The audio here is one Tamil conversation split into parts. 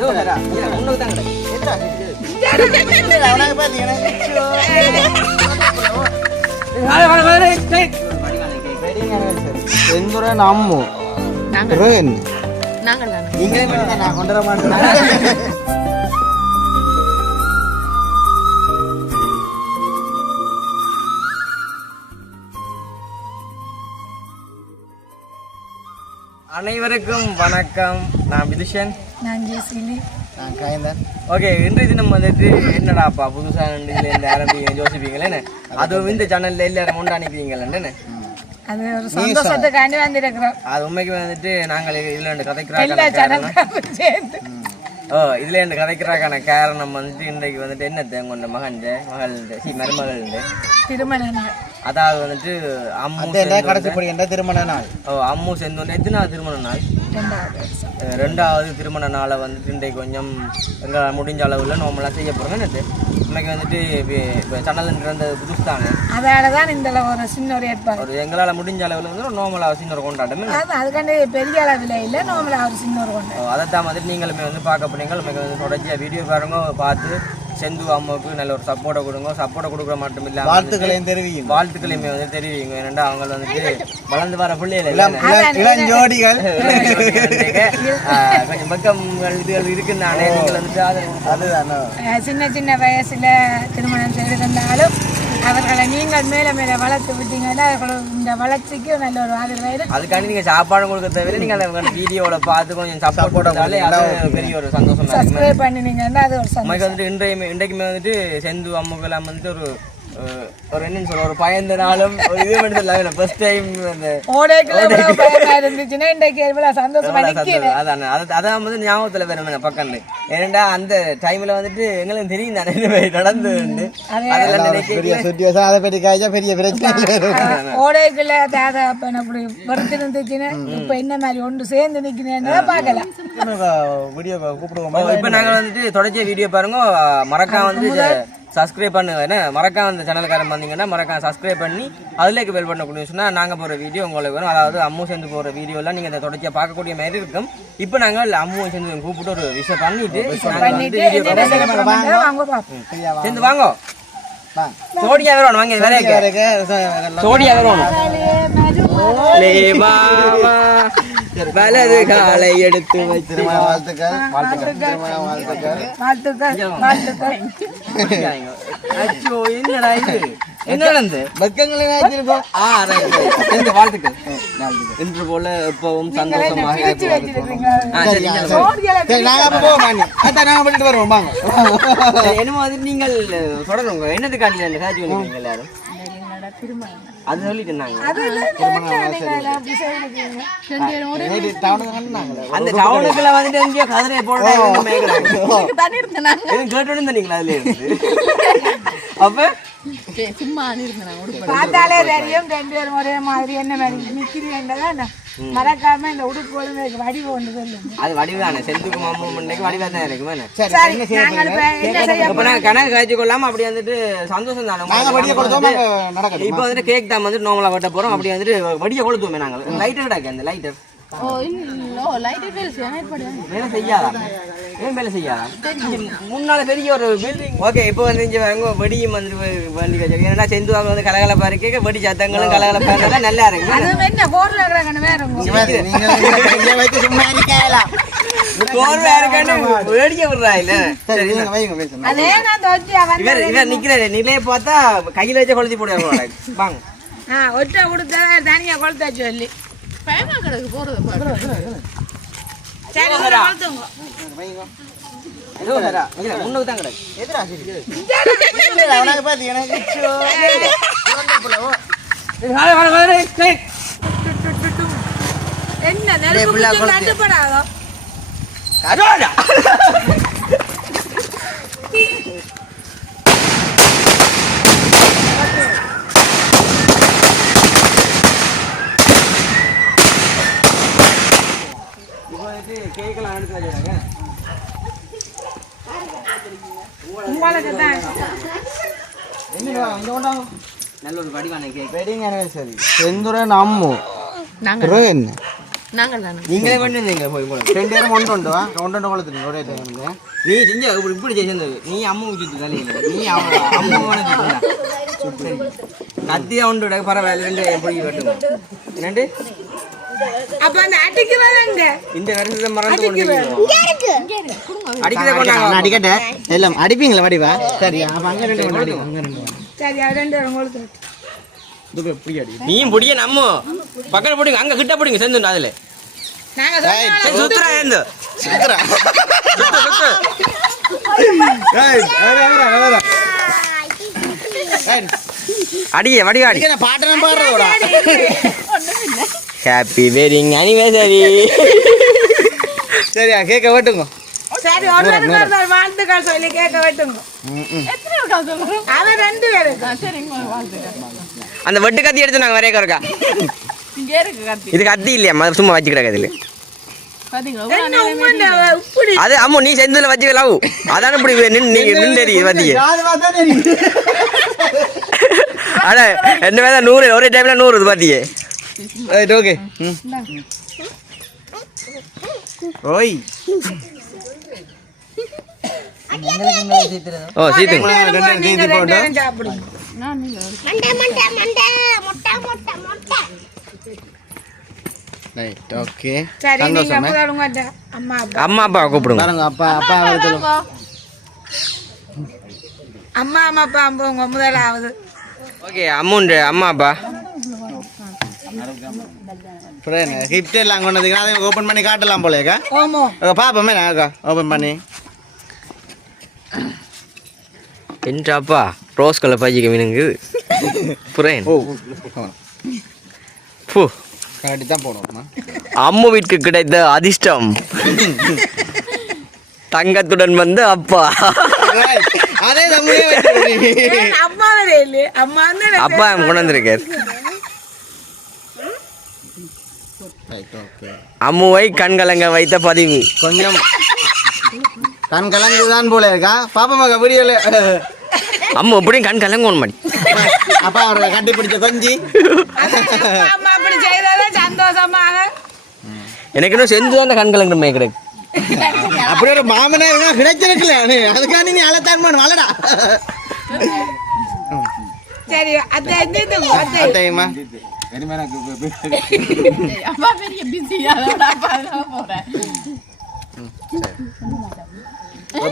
அம்மு நான் கொண்டு வர மாட்டேன். அனைவருக்கும் வணக்கம். நான் விதுஷன். நான் ஜெயஸ்ரீ. நான் கயந்தன். ஓகே, இன்றைய தினம் வந்துட்டு என்னடாப்பா புதுசாக இதில் ஆரம்பிங்க யோசிப்பீங்களேன்னு, அதுவும் இந்த சேனல்ல எல்லாரும் உண்டானிக்கிறீங்களேன்னு அது ஒரு சந்தோஷத்துக்காண்டி வந்திருக்கிறோம். அது உண்மைக்கு வந்துட்டு நாங்கள் இதில் ரெண்டு எல்லா கதைக்கிறாங்க. சேனல்காரும் சேர்ந்து இதுல ரெண்டு கதைக்கிறாக்கான காரணம் வந்துட்டு இன்றைக்கு வந்துட்டு என்னத்தை உங்க மகன் மருமகள் திருமண நாள். அதாவது வந்துட்டு கடைசி திருமண நாள். அம்மு சேர்ந்து எத்தனை நாள் திருமண நாள்? ரெண்டாவது திருமண நாளை வந்துட்டு இன்றைக்கு கொஞ்சம் எங்களால் முடிஞ்ச அளவில் நார்மலாக செய்ய போகிறோம். என்னது இன்னைக்கு வந்துட்டு சேனல் இருந்தது புதுசு தானே, அதனால தான் இந்த ஒரு சின்ன ஒரு ஏற்பாடு. ஒரு எங்களால் முடிஞ்ச அளவில் வந்து நார்மலாக சின்ன ஒரு கொண்டாட்டம். அதுக்காண்டி பெரிய அளவில் இல்லை, நார்மலாக ஒரு சின்ன ஒரு கொண்டாட்டம். அதைத்தான் வந்துட்டு நீங்களுமே வந்து பார்க்க போனீங்க. உங்களுக்கு வந்து தொடர்ச்சியாக வீடியோ பாருங்க, பார்த்து செந்து அம்மாவுக்கு நல்ல ஒரு சப்போர்ட்டை கொடுங்க. சப்போர்ட்டை கொடுக்குற மட்டும் இல்லாமல் வாழ்த்துக்களையும் தெரிவிங்க. வாழ்த்துக்களையுமே வந்து தெரிவிங்க. ஏன்னா அவங்க வந்துட்டு வளர்ந்து வர பிள்ளைகள் இளஞ்சோடிகள் கொஞ்சம் பக்கங்கள் இதுகள் இருக்குன்னானே நீங்கள் வந்துட்டு அதுதான் சின்ன சின்ன வயசுல திருமணம் செய்திருந்தாலும் அவர்களை நீங்கள் மேலே மேலே வளர்த்து விட்டீங்கன்னா இந்த வளர்ச்சிக்கு நல்ல ஒரு ஆதரவு. அதுக்காண்டி நீங்கள் சாப்பாடு கொடுக்க தேவையில்லை, நீங்கள் வீடியோவில் பார்த்து கொஞ்சம் சப்போர்ட் போட்டாலே அது பெரிய ஒரு சந்தோஷம். சப்ஸ்கிரைப் பண்ணினீங்கன்னா அது ஒரு சந்தோஷம். வந்துட்டு இன்றைக்குமே வந்துட்டு செந்து அம்முக்கெல்லாம் வந்துட்டு ஒரு என்னன்னு சொல்ல ஒரு பயந்த நாளும் ஒரு இது மட்டும் ஃபர்ஸ்ட் டைம் இருந்துச்சுன்னா இன்றைக்கு சந்தோஷமா அதான் அதான் வந்து ஞாபகத்துல வேற பக்கம். ஏன்னா அந்த டைம்ல வந்துட்டு எங்களுக்கு தெரியும் தானே நடந்து அதை பற்றி காய்ச்சா பெரிய பிரச்சனை. ஓடைக்குள்ள தாதா அப்படி பொறுத்து இருந்துச்சுன்னா இப்ப என்ன மாதிரி ஒன்று சேர்ந்து நிக்கிறேன்னு பாக்கலாம். வீடியோ கூப்பிடுவோம். இப்ப நாங்க வந்துட்டு தொடர்ச்சியா வீடியோ பாருங்க, மறக்காம வந்து சப்ஸ்கிரைப் பண்ணுங்க. என்ன மறக்காம அந்த சேனலுக்காரன் வந்தீங்கன்னா மறக்காம சப்ஸ்கிரைப் பண்ணி அதுலேக்கு பெல் பண்ணக்கூடிய சொன்னால் நாங்கள் போகிற வீடியோ உங்களுக்கு வரும். அதாவது அம்மு சேர்ந்து போகிற வீடியோலாம் நீங்கள் அதை தொடர்ச்சியாக பார்க்கக்கூடிய மாதிரி இருக்கும். இப்போ நாங்கள் அம்மு சேர்ந்து கூப்பிட்டு ஒரு விஷயம் பண்ணிட்டு சேர்ந்து வாங்க. சோடியா வரணும், வாங்க வேற சோடியா வரணும். வலது காலை எடுத்து வச்சு வாழ்த்துக்கள். அச்சோ என்னடா இது என்ன நடந்து வாழ்த்துக்கள் என்று போல எப்பவும் சந்தோஷமாக என்னமோ அது நீங்கள் தொடருங்க. என்னதுக்காண்டி அந்த காட்சி வந்துருக்கீங்க எல்லாரும் அது சொல்லிட்டு அந்த டவுனுக்குள்ள வந்துட்டு எங்கேயோ கதிரையை போட கேட்டு இருந்தீங்களா அதுல இருந்து அப்ப சும்மா பார்த்தாலே தெரியும் ரெண்டு பேரும் ஒரே மாதிரி என்ன மாதிரி நிக்கிறீங்க. மறக்காம இந்த உடுப்பு வடிவு ஒன்று சொல்லுங்க. அது வடிவானே செந்துக்கு மாமூன்னைக்கு வடிவா தான் இருக்குமே. இப்ப நான் கணக்கு காய்ச்சி கொள்ளாம அப்படி வந்துட்டு சந்தோஷம் தானே. இப்ப வந்துட்டு கேக் தான் வந்துட்டு நார்மலா வெட்ட போறோம். அப்படி வந்துட்டு வடிய கொளுத்துவோமே நாங்கள். லைட்டர் கிடாக்கு அந்த லைட்டர் வேலை செய்யாதான். ஏன் வேலை செய்யாதான்? முன்னால பெரிய ஒரு பில்டிங். ஓகே, இப்போ வந்து இங்க வெடியும் வந்து வண்டி வச்சு ஏன்னா செந்து வாங்க வந்து கலகலப்பா இருக்கு. வெடி சத்தங்களும் கலகலப்பா இருந்தா நல்லா இருக்கு. வேடிக்கை விடுறா இல்ல இவர் நிக்கிறாரு. நிலையை பார்த்தா கையில வச்ச கொளுத்தி போடுவாங்க. வாங்க ஒற்றை கொடுத்தா தனியா கொளுத்த சொல்லி பயமா கிடக்கு போறது. முன்னுக்கு தான் கிடக்கு. என்ன நடுப்படாதோ கேக்கலாம் எடுத்து வச்சுருக்காங்க. நல்ல ஒரு வடிவான cake. Wedding anniversary Senthuran Ammu என்ன நீங்களே பண்ணிருந்தீங்க போய் கூட 2 நேரம் ஒன்று வா ஒன்று கொளுத்துறீங்க ஒரே டைம்ல நீ செஞ்ச இப்படி செய்ய நீ அம்மா ஊற்றிட்டு தானே நீ அம்மா கத்தியா உண்டு பரவாயில்ல 2 பொடி வெட்டுங்க என்னண்டு அப்ப அந்த அடிக்குவாங்க இந்த வருஷத்தை மறந்து கொண்டு அடிக்கதே நான் அடிக்கட்டே எல்லாம் அடிப்பீங்களா வடிவா சரி அப்ப அங்க 2 அடிங்க அங்க 2 சரி 2 உங்களுக்கு இது எப்படி அடி நீயும் பொடிய நம்ம பக்கத்துல போடுங்க அங்க கிட்ட போடுங்க சேர்ந்துடா அதுல நாங்க சொன்னா சுத்துறா ஏந்து சுத்துறா சுத்து ஏய் வேற ஏய் அடியே வடிவா அடி என்ன பாட்டன பாடுறோடா ஹாப்பி வெட்டிங் அனிவர்சரி சரியா கேக்க வெட்டுங்க சரி ஒரு வாழ்த்துக்கள் சொல்லி கேட்க வெட்டுங்க அவன் 2 பேரு அந்த வெட்டு கத்தி எடுத்து நாங்க வரைய இருக்கா இது கத்தி இல்லையா சும்மா வச்சு கிடக்குது அது அம்மா நீ செந்தில வச்சுக்கலாம் அதான இப்படி நீங்க நின்றி வத்திய அட என்ன வேலை 100 ஒரே டைம்ல 100 இது பாத்தியே ரைட் ஓகே ஓய் ஓ சீத்துங்க தீதி போடு சாப்பிடுங்க ரைட் ஓகே சரி நீங்க சந்தோஷம் முதல்ல அம்மா அப்பா அம்மா அப்பா கூப்பிடுங்க பாருங்க அப்பா வரதுல அம்மா அப்பா உங்க முதலாவது ஓகே அமௌண்ட் அம்மா அப்பா ஃப்ரெண்ட் கிஃப்ட் எல்லாம் கொண்டு வந்து அதை ஓபன் பண்ணி காட்டலாம் போலேக்கா ஓமோ பாப்போமே நாக்கா ஓபன் பண்ணி என்னப்பா ரோஸ் கலர் பஜ்ஜிக்கு மீனுங்க புரேன் ஓ பூ கரெக்ட் தான் போடுவோம்மா அம்மா வீட்டுக்கு கிடைத்த அதிர்ஷ்டம் தங்கத்துடன் வந்து அப்பா அதே நம்மளே வச்சிருக்கீங்க அம்மா வேற இல்ல அம்மா அப்பா கொண்டு வந்திருக்காரு ரைட் ஓகே அம்முவை கண்கலங்க வைத்த பதிவு கொஞ்சம் கண் கலந்து தான் போல இருக்கா பாப்பா வீடியோல அம்மா எப்படியும் கண் கலங்க மணி அப்பா அவரை கட்டி பிடிச்ச கொஞ்சி அம்மா அப்படி செய்தாதான் சந்தோஷமாக எனக்கு இன்னும் செஞ்சு அந்த கண் கலங்க மே கிடைக்கு அப்படி ஒரு மாமனார் கிடைச்சிருக்கல அதுக்காண்டி நீ அழத்தான் அழடா சரி அத்தை அத்தையம்மா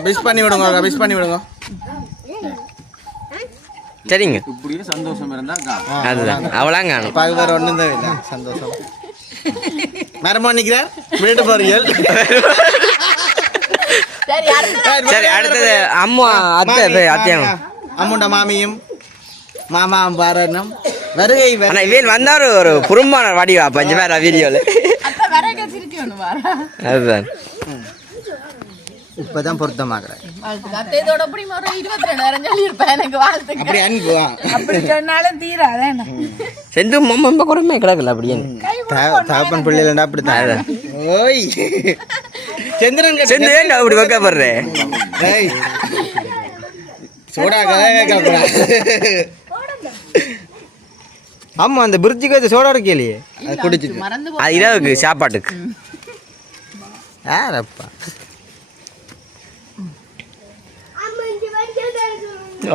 மிஸ் பண்ணி விடுங்க மிஸ் பண்ணி விடுங்க சரிங்க இப்படி சந்தோஷம் இருந்தா அதுதான் அவளாங்க பார்க்க வேற ஒன்றும் தான் இல்லை சந்தோஷம் மரமா நிற்கிறார் வீட்டு பாருங்கள் சரி அடுத்தது அம்மா அத்தை அத்தையும் அம்முண்ட மாமியும் மாமா பாரணும் வருகை ஆனா இவன் வந்தாரு ஒரு குறும்பான வடிவா பஞ்ச பேர வீடியோல அதுதான் இப்பதான் பொருத்தமாக்குறேன் அப்படி அன்பு அப்படி சொன்னாலும் தீராதே செந்து மம்ம குறமே கிடக்கல அப்படியே தகப்பன் பிள்ளைலண்டா அப்படி தான் ஓய் சந்திரன் செந்து ஏன்டா அப்படி வைக்கப்படுறேன் ஏய் சோடா கலக்கா ஆமா அந்த பிரிட்ஜுக்கு அது சோடா இருக்கலையே அது குடிச்சிட்டு அது இரவுக்கு சாப்பாட்டுக்கு யாரப்பா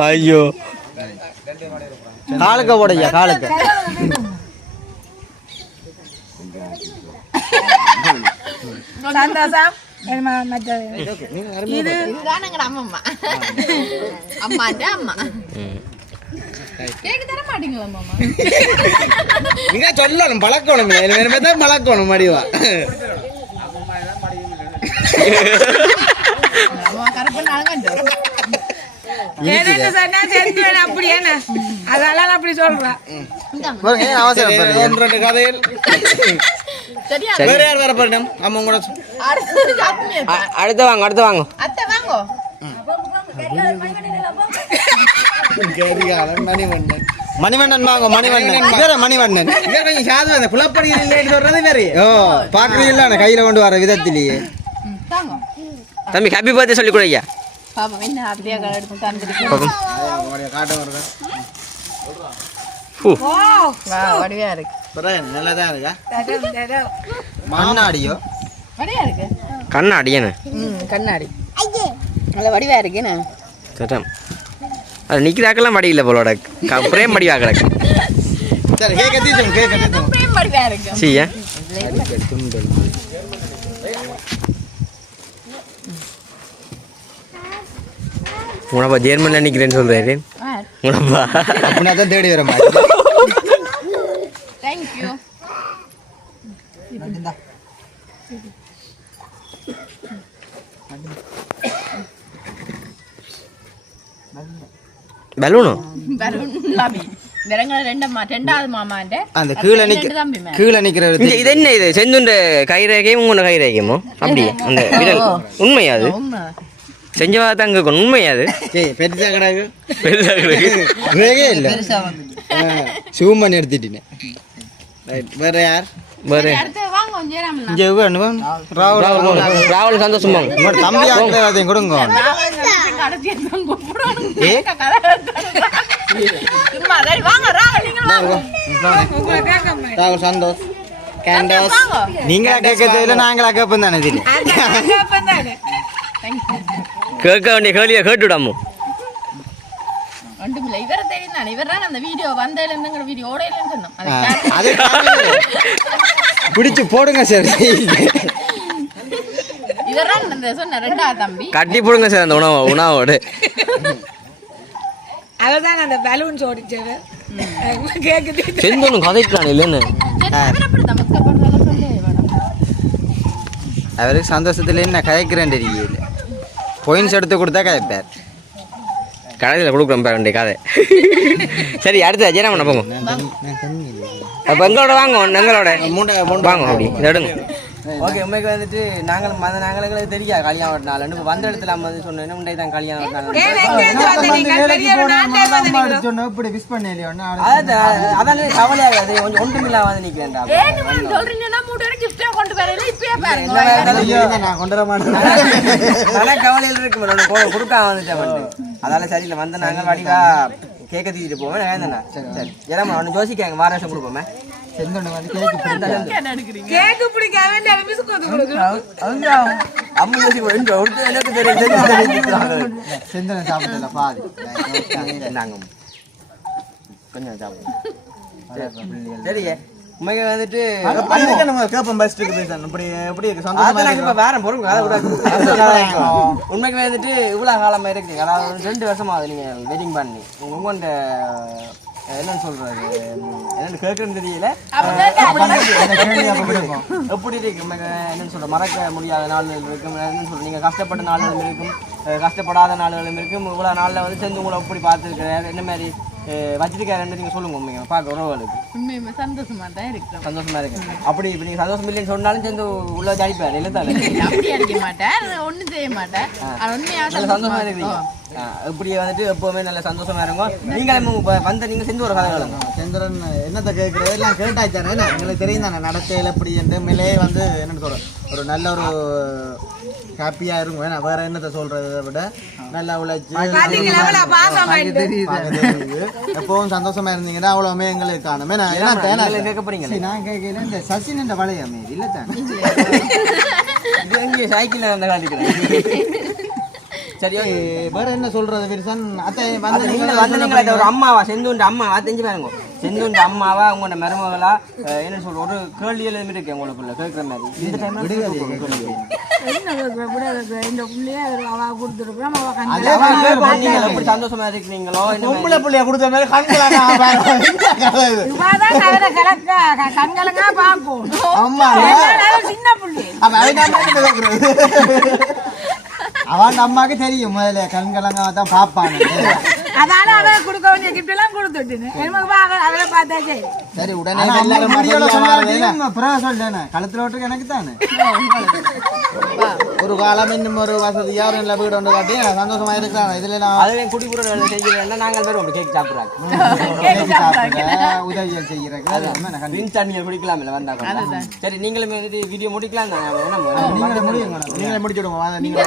ஐயோ காலுக்க போடையா காலுக்க சந்தோஷம் இது நீங்க சொல்லணும் பழக்கணும் தான் பழக்கணும் மடிவா அதெல்லாம் அப்படி சொல்றேன் அவசரம் கதையில் வேற யார் வர பாருங்க ஆமா கூட அடுத்து வாங்க மணிவண்ணன் வாங்க மணிவண்ணன் மணிவண்ணன் கொஞ்சம் சாது குழப்படி சொல்றது வேற ஓ பாக்குறீங்களா கையில கொண்டு வர விதத்திலேயே தம்பி ஹாப்பி பர்த்டே சொல்லி கூட ஐயா நல்லதா இருக்கா மாநாடியோ வடிவா இருக்கு கண்ணாடி என்ன கண்ணாடி நல்ல வடிவா இருக்குண்ணே சட்டம் அது நிற்கிறாக்கெல்லாம் வடி இல்லை போலோட பிரேம் வடிவா கிடக்கு சரி கேக்க தீச்சோம் பிரேம் வடிவா இருக்கு சரியா உனப்பா ஜெர்மனில் நிற்கிறேன்னு சொல்கிறாரு உனப்பா அப்படின்னா தான் தேடி வர மாதிரி தேங்க்யூ பலூனோ ரெண்டாவது மாமாண்ட அந்த கீழே நிக்கிற இது என்ன இது செந்துண்ட கைரேகையும் உங்களோட கைரேகையுமோ அப்படி அந்த விரல் உண்மையா அது செஞ்சவா தான் கேட்கணும் உண்மையா அது பெருசா கிடாது பெருசா கிடக்கு ரேகே இல்ல ஜூம் பண்ணி எடுத்துட்டேன் வேற யார் வேற இங்க வேணும் ராவல் சந்தோஷமா உங்க தம்பி ஆட்டையும் கொடுங்க ராகுல் சந்தோஷ் கேண்டோஸ் நீங்களா கேட்கறது இல்லை நாங்களா கேட்போம் தானே கேட்க வேண்டிய கேள்வியை கேட்டுவிடாமோ ஒன்றுமில்லை இவரை தெரியும் தானே இவர் தான் அந்த வீடியோ வந்ததுலேருந்துங்கிற வீடியோ ஓடையிலன்னு சொன்னோம் அது பிடிச்சு போடுங்க சார் இவர் தான் அந்த சொன்ன ரெண்டாவது தம்பி கட்டி போடுங்க சார் அந்த உணவோடு அவர்தான் அந்த பலூன் ஓடிச்சது கேக்குது செந்தோன்னு கதைக்கலாம் இல்லைன்னு அவருக்கு சந்தோஷத்துல என்ன கதைக்கிறேன் தெரியல பாயிண்ட்ஸ் எடுத்து கொடுத்தா கதைப்பார் கடையில் கொடுக்குறோம் வேண்டிய கதை சரி அடுத்து அஜய் பண்ண போங்க அப்போ எங்களோட வாங்க எங்களோட வாங்க அப்படி இதை எடுங்க ஓகே உண்மைக்கு வந்துட்டு நாங்களுக்கு தெரியாது கல்யாணம் நாள் இப்போ வந்த இடத்துல நம்ம வந்து சொன்னோம் உண்டை தான் கல்யாணம் அதான் கவலையாக அது கொஞ்சம் ஒன்றுமில்லா வந்து நிற்கிறேன்டா கவலையில் இருக்கு கொடுக்காம வந்துட்டேன் அதால சரியில்லை வந்த நாங்கள் வடிவா கேட்க தூக்கிட்டு போவேன் சரி ஏன்னா ஒன்று யோசிக்காங்க வார வருஷம் கொடுப்போமே கொஞ்சம் சரியே உண்மைக்கு வந்துட்டு உண்மைக்கு வந்துட்டு இவ்வளவு காலமா இருக்கு அதாவது 2 வருஷமா நீங்க வெட்டிங் பண்ணி உங்க என்னன்னு சொல்றது என்னன்னு கேட்கறது தெரியல எப்படி இருக்கு என்னன்னு சொல்ற மறக்க முடியாத நாள்கள் இருக்கும் என்னன்னு சொல்ற நீங்க கஷ்டப்பட்ட நாள்களும் இருக்கும் கஷ்டப்படாத நாள்களும் இருக்கும் இவ்வளவு நாள்ல வந்து சேர்ந்து உங்களை எப்படி பார்த்துருக்கிறேன் என்ன மாதிரி வச்சிருக்காருன்னு நீங்க சொல்லுங்க உண்மைங்க பார்க்க உறவுகளுக்கு சந்தோஷமா தான் இருக்கு சந்தோஷமா இருக்கு அப்படி இப்ப நீங்க சந்தோஷம் இல்லைன்னு சொன்னாலும் சேர்ந்து உள்ள அடிப்பாரு இல்லை தானே அப்படி அடிக்க மாட்டேன் ஒன்றும் செய்ய மாட்டேன் சந்தோஷமா இருக்கீங்க இப்படி வந்துட்டு எப்பவுமே நல்ல சந்தோஷமா இருக்கும் நீங்களும் வந்த நீங்க செஞ்சு ஒரு கதை சந்திரன் என்னத்தை கேட்கறது எல்லாம் கேட்டாச்சானே எங்களுக்கு தெரியும் தானே நடக்கையில் எப்படி என்று மேலே வந்து என்னன்னு சொல்றேன் ஒரு நல்ல ஒரு ஹாப்பியா இருக்கும் வேணா வேற என்னத்தை சொல்றதை விட நல்லா உழைச்சு எப்பவும் சந்தோஷமா இருந்தீங்கன்னா அவ்வளவுமே எங்களுக்கு காணுமே நான் கேட்க போறீங்க நான் கேட்கல இந்த சசின் என்ற வளைய மாரி இல்ல தானே சைக்கிள் அந்த காட்டிக்கிறேன் சரியா வேற என்ன சொல்றது வில்சன் அத்தை வந்து ஒரு அம்மாவா செந்துண்ட அம்மாவா தெரிஞ்சு பாருங்க செந்துண்ட அம்மாவா உங்களோட மருமகளா என்ன சொல்ற ஒரு கேள்வி எழுதி இருக்கு உங்களுக்குள்ள கேட்கிற மாதிரி இந்த டைம்ல எப்படி சந்தோஷமா இருக்கீங்களோ பொம்பளை பிள்ளைய கொடுத்த மாதிரி அவன் அம்மாக்கு தெரியும் முதல்ல கண்கலங்க தான் பாப்பாங்க அதால அவ கொடுக்க வேண்டிய கிஃப்ட் எல்லாம் கொடுத்துட்டேன் அவளை பார்த்தாச்சே சரி உடனே சொல்றேன் கழுத்துல ஓட்டு எனக்கு தானே ஒரு காலம் இன்னும் ஒரு வசதி யாரும் இல்லை வீடு ஒன்று காட்டி சந்தோஷமா இருக்கிறாங்க இதுல நான் அதுவே குடிபுற செஞ்சு நாங்கள் பேரும் கேக் சாப்பிட்றாங்க உதவிகள் செய்யறேன் தண்ணியை குடிக்கலாம் இல்லை வந்தாங்க சரி நீங்களும் வந்துட்டு வீடியோ முடிக்கலாம் நீங்களே முடியுங்க நீங்களே முடிச்சு விடுவோம்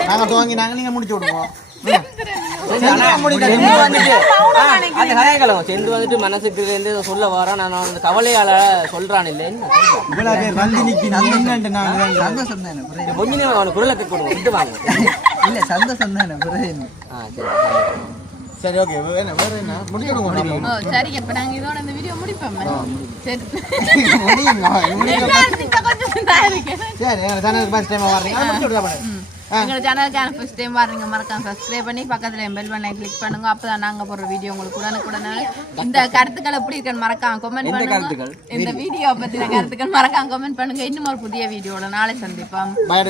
நாங்கள் துவங்கி நாங்கள் நீங்க முடிச்சு விடுவோம் செந்து வந்துட்டு அந்த கதைகளும் செந்து வந்துட்டு மனசுக்கு இருந்து சொல்ல வரான் நான் அந்த கவலையால சொல்றான் இல்லைன்னு இவ்வளவு பேர் வந்து நிக்கிட்டு நான் சந்தோஷம் தானே கொஞ்ச நேரம் அவனுக்கு குரலை கொடுங்க விட்டு வாங்க இல்ல சந்தோஷம் தானே புரியுது சரி ஓகே வேற என்ன முடிச்சிடுவோம் சரி இப்ப நாங்க இதோட இந்த வீடியோ முடிப்போம் சரி சரி எங்க சேனலுக்கு ஃபர்ஸ்ட் டைம் வர்றீங்க முடிச்சிடுறா பாருங்க எங்க சேனலுக்கு ஃபர்ஸ்ட் டைம் பாருங்க மறக்காம சப்ஸ்கிரைப் பண்ணி பக்கத்துல பெல் பட்டனை கிளிக் பண்ணுங்க அப்பதான் நாங்க போடுற வீடியோ உங்களுக்கு உடனுக்குடனே இந்த கருத்துக்கள் எப்படி இருக்குன்னு மறக்காம கமெண்ட் பண்ணுங்க இந்த வீடியோ பத்தின கருத்துக்கள் மறக்காம கமெண்ட் பண்ணுங்க இன்னும் ஒரு புதிய வீடியோல நாளை சந்திப்போம் பாய்